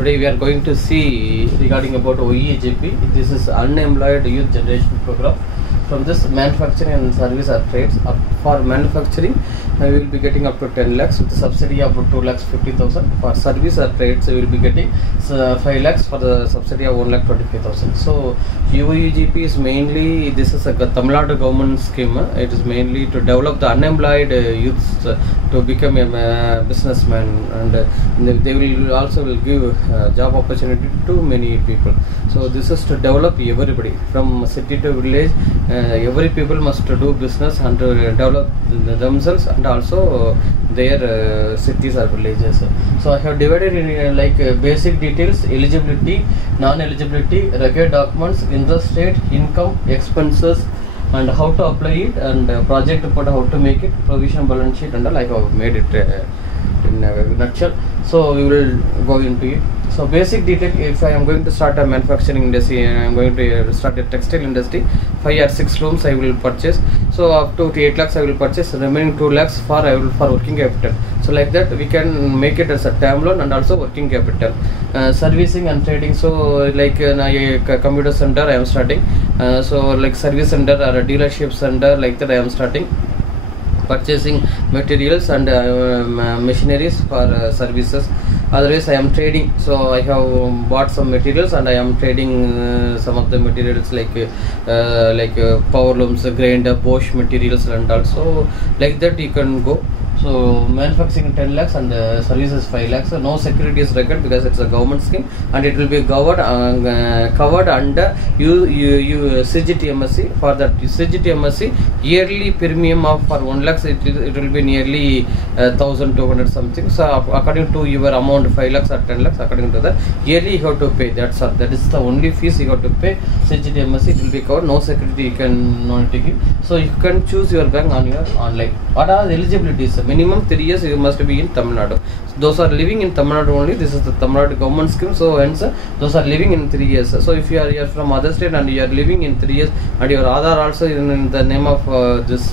Today we are going to see regarding about OEJP. This is Unemployed Youth Generation Program. From this, manufacturing and service are trades. For manufacturing, we will be getting up to 10 lakhs with a subsidy of 2 lakhs 50,000. For service or trades, we will be getting 5 lakhs for the subsidy of 1 lakh 25,000. So UEGP is mainly, this is a Tamil Nadu government scheme. It is mainly to develop the unemployed youths to become a businessman, and they will also give job opportunity to many people. So this is to develop everybody from city to village. Every people must do business and to develop themselves and also their cities or villages. So I have divided in basic details: eligibility, non-eligibility, required documents, interest rate, income, expenses, and how to apply it, and project report, how to make it, provision balance sheet, and all. I have made it in a nutshell. So we will go into it. So basic detail: if I am going to start a manufacturing industry and I am going to start a textile industry, 5 or 6 rooms I will purchase. So up to 8 lakhs I will purchase. Remaining 2 lakhs for working capital. So like that we can make it as a term loan and also working capital. Servicing and trading. So like a computer center I am starting. So like service center or a dealership center, like that I am starting. Purchasing materials and machineries for services. Otherwise I am trading. So I have bought some materials and I am trading some of the materials like power looms, grinder, Bosch materials, and also like that you can go. So manufacturing 10 lakhs and services 5 lakhs. So no security is required because it's a government scheme, and it will be covered under CGTMSE. For that CGTMSE, yearly premium of for 1 lakhs it will be nearly 1,200 something. So according to your amount, 5 lakhs or 10 lakhs, according to that, yearly you have to pay. That's all. That is the only fees you have to pay. CGTMSE, it will be covered. No security you can not give. So you can choose your bank on your online. What are the eligibilities? Minimum 3 years you must be in Tamil Nadu. Those are living in Tamil Nadu only. This is the Tamil Nadu government scheme. So hence those are living in 3 years. So if you are from other state and you are living in 3 years and your Aadhaar also in the name of this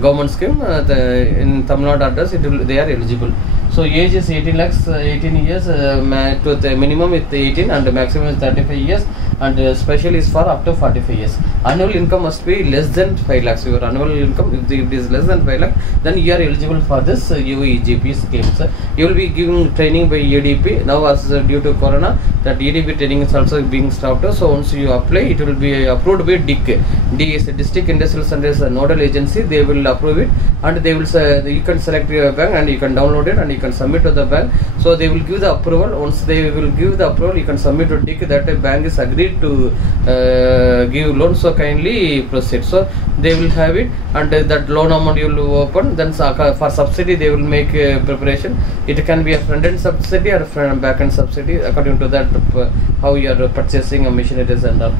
government scheme, in Tamil Nadu address, they are eligible. So age is 18 lakhs, 18 years, to the minimum is 18 and the maximum is 35 years, and special is for up to 45 years. Annual income must be less than 5 lakhs. Your annual income, if it is less than 5 lakhs, then you are eligible for this UEGP schemes. You will be giving training by EDP. Now as due to Corona, that EDP training is also being stopped. So once you apply, it will be approved by DIC. D is a District Industrial Centers nodal agency. They will approve it, and they will you can select your bank and you can download it and you can submit to the bank. So they will give the approval. Once they will give the approval, you can submit to DIC that a bank is agreed to give loan. So kindly proceed. So they will have it, and that loan amount you will open. Then for subsidy they will make preparation. It can be a front-end subsidy or a back-end subsidy according to that how you are purchasing a machineries and all.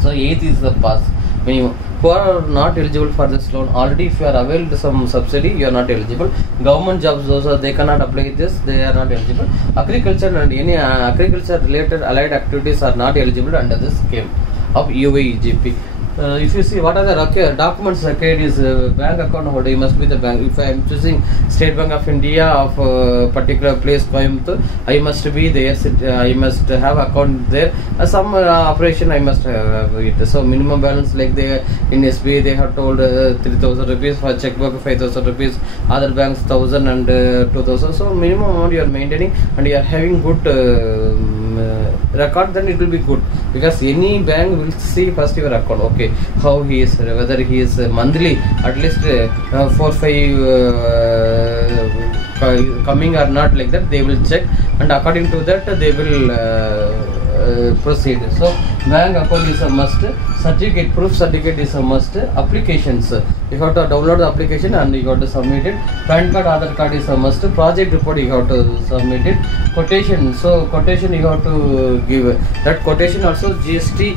So 8th is the pass minimum. Who are not eligible for this loan, already if you are availed some subsidy, you are not eligible. Government jobs, those they cannot apply this, they are not eligible. Agriculture and any agriculture related allied activities are not eligible under this scheme of UEGP. If you see what are the documents required is bank account holder. You must be the bank. If I am choosing State Bank of India of particular place Coimbatore, I must be there. I must have account there. Some operation I must have it. So minimum balance like they in SBI they have told 3,000 rupees, for checkbook 5,000 rupees, other banks 1,000 and 2,000. So minimum amount you are maintaining and you are having good record, then it will be good, because any bank will see first your account, okay, how he is, whether he is monthly at least 4-5 coming or not, like that they will check, and according to that they will proceed. So bank account is a must. Certificate, proof certificate is a must. Applications, you have to download the application and you have to submit it. PAN card, Aadhaar card is a must. Project report you have to submit it. Quotation, so quotation you have to give. That quotation also GST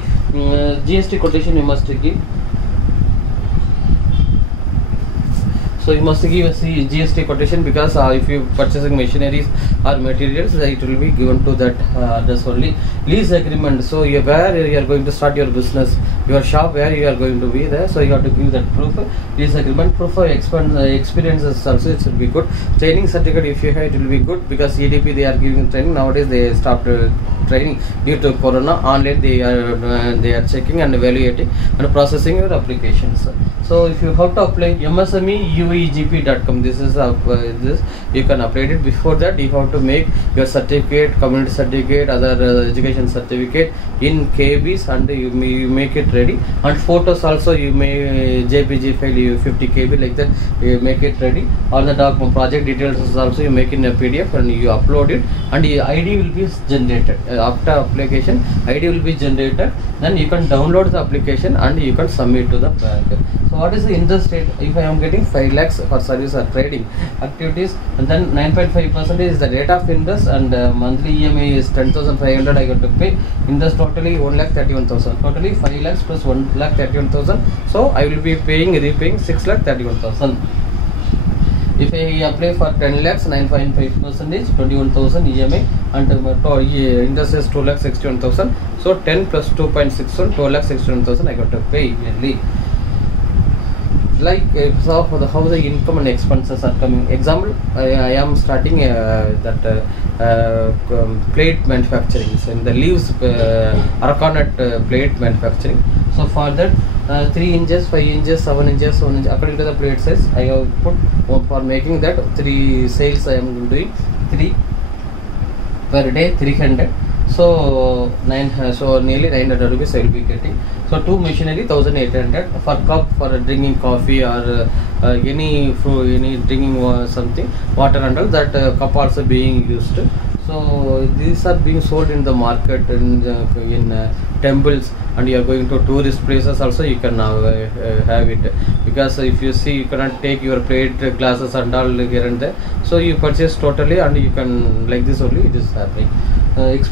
quotation you must give. So you must give a GST quotation, because if you purchasing machineries or materials, it will be given to that address only. Lease agreement, so where you are going to start your business, your shop where you are going to be there, so you have to give that proof. This agreement, proof of experiences also, it should be good. Training certificate if you have, it will be good, because EDP they are giving training. Nowadays they stopped training due to corona. Online they are checking and evaluating and processing your applications. So if you have to apply MSMEUEGP.com, this is this you can apply it. Before that you have to make your certificate, community certificate, other education certificate in KBs, and you make it ready. And photos also you may JPG file, you 50 KB like that, you make it ready. All the document project details also you make in a PDF and you upload it, and the ID will be generated. After application ID will be generated, then you can download the application and you can submit to the bank. So what is the interest rate? If I am getting 5 lakhs for service or trading activities, and then 9.5% is the rate of interest, and monthly EMI is 10,500 I got to pay. Interest totally 1,31,000. Totally 5 lakhs plus 1,31,000. So I will be repaying 6,31,000. If I apply for 10 lakhs, 9.5% 21,000 EMI, and interest is 2,61,000. So 10 plus 2.61, 12,61,000 I got to pay yearly. Like so how the income and expenses are coming. Example, I am starting plate manufacturing, so in the leaves Araconite plate manufacturing. So for that 3 inches, 5 inches, 7 inches, 1 inch according to the plate size I have put. For making that 3 sales I am doing 3 per day, 300. So nearly 900 rupees I will be getting. So 2 machinery 1,800 for cup for drinking coffee or any fruit, any drinking something, water and all that, cup also being used. So these are being sold in the market in temples, and you are going to tourist places also you can now have it, because if you see you cannot take your plate glasses and all here and there, so you purchase totally and you can, like this only it is happening.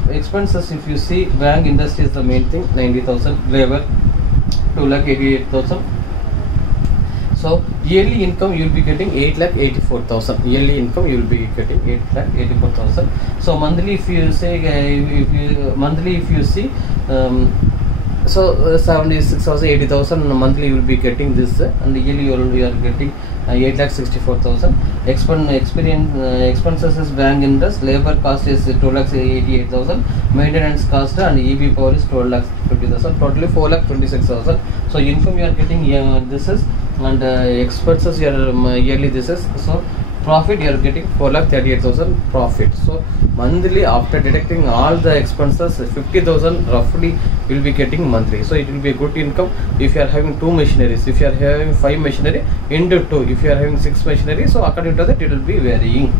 Expenses, if you see, bank industry is the main thing, 90,000, labor 2,88,000. So yearly income you will be getting 8,84,000. Yearly income you will be getting 8,84,000. So monthly, if you say if you see so 76,000, 80,000 monthly you will be getting this, and yearly you are getting 8,64,000. Expenses is bank interest, labor cost is 2,88,000, maintenance cost and EB power is 12,50,000, totally 4,26,000. So income you are getting this is, and expenses your yearly this is. So profit you are getting 4,38,000 profit. So monthly after deducting all the expenses 50,000 roughly you will be getting monthly. So it will be a good income if you are having 2 machineries. If you are having 5 machinery into 2, if you are having 6 machinery, so according to that it will be varying.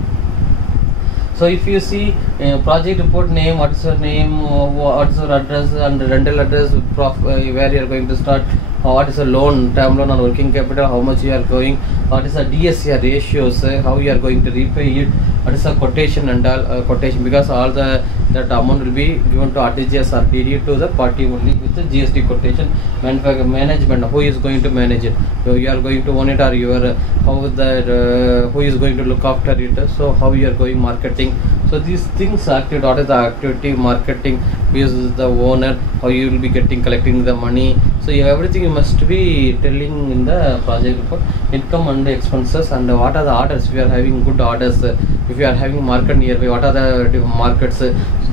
So if you see project report name, what is your name, what is your address and rental address, where you are going to start, what is a loan, term loan or working capital, how much you are going, what is a DSCR ratios, how you are going to repay it, what is a quotation and all quotation, because all that amount will be given to RTGS or DD to the party only with the GST quotation. Management, who is going to manage it, so you are going to own it, or you are who is going to look after it, so how you are going marketing. So these things, activity, what is the activity, marketing, who is the owner, how you will be collecting the money. So everything you must be telling in the project report. Income and expenses, and what are the orders, if you are having good orders, if you are having market nearby, what are the markets,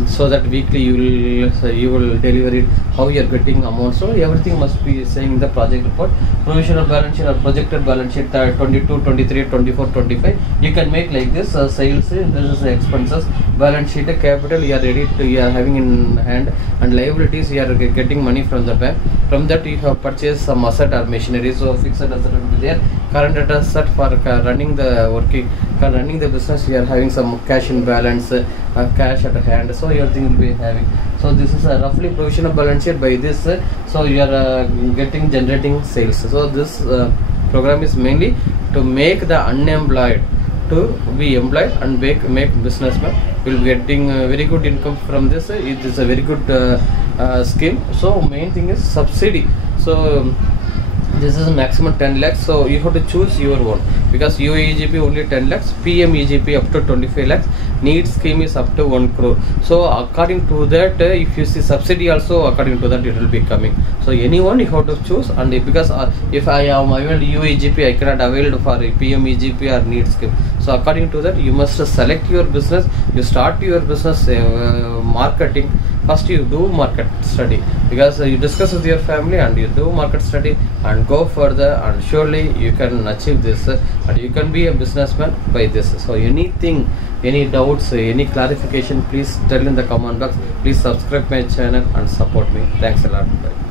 so that weekly you will deliver it, how you are getting amount. So everything must be saying in the project report. Provisional balance sheet or projected balance sheet 22, 23, 24, 25 you can make like this. Sales, this is expenses, balance sheet, capital you are ready to, you are having in hand, and liabilities you are getting money from the bank. From that you have purchased some asset or machinery, so fixed asset will be there. Current asset for running the business, you are having some cash in balance, cash at hand, so everything will be having. So this is a roughly provisional balance sheet by this. So you are generating sales. So this program is mainly to make the unemployed to be employed and make businessman. Will be getting very good income from this. It is a very good scheme. So main thing is subsidy. So This is maximum 10 lakhs, so you have to choose your one, because UEGP only 10 lakhs, PMEGP up to 25 lakhs, NEET scheme is up to 1 crore. So according to that, if you see subsidy also, according to that it will be coming. So anyone you have to choose, and because if I am availed UEGP, I cannot avail for PMEGP or NEET scheme. So according to that, you must select your business. You start your business marketing. First you do market study, because you discuss with your family and you do market study and go further, and surely you can achieve this, and you can be a businessman by this. So anything, any doubts, any clarification, please tell in the comment box. Please subscribe my channel and support me. Thanks a lot. Bye.